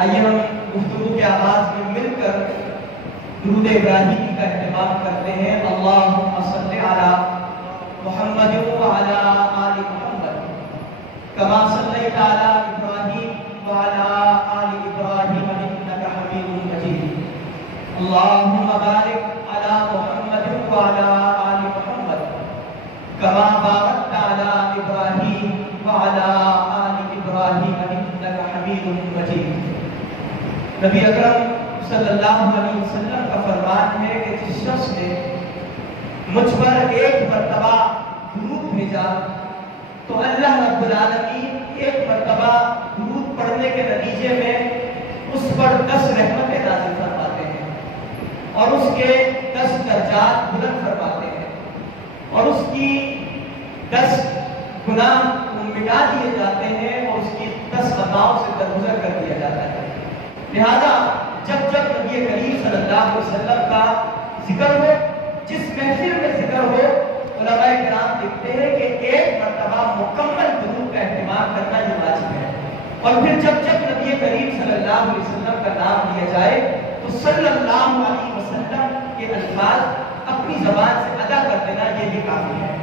آئیے ہم گفتگو کے آغاز میں مل کر درود ابراہیمی کا اہتمام کرتے ہیں۔ اللہم صلی علی محمد وعلی آل محمد کما صلیت علی ابراہیم وعلی آل ابراہیم انک حمید مجید۔ اللہم بارک علی محمد وعلی آل محمد کما بارکت علی ابراہیم وعلی آل ابراہیم انک حمید مجید۔ نبی اکرم صلی اللہ علیہ وسلم کا فرمان ہے کہ جس شخص نے مجھ پر ایک مرتبہ درود بھیجا تو اللہ رب العالمین ایک مرتبہ درود پڑھنے کے نتیجے میں اس پر 10 رحمتیں نازل فرماتے ہیں اور اس کے 10 درجات بلند فرماتے ہیں اور اس کی 10 گناہ مٹا دیے جاتے ہیں اور اس کی 10 خطاؤں سے درگزر کر دیا جاتا ہے۔ لہذا جب جب نبی کریم صلی اللہ علیہ وسلم کا ذکر ہو، جس محفل میں ذکر ہو، علماء کرام لکھتے ہیں کہ ایک مرتبہ مکمل درود کا اہتمام کرنا یہ واجب ہے، اور پھر جب جب نبی کریم صلی اللہ علیہ وسلم کا نام لیا جائے تو صلی اللہ علیہ وسلم کے الفاظ اپنی زبان سے ادا کر دینا یہ بھی کافی ہے۔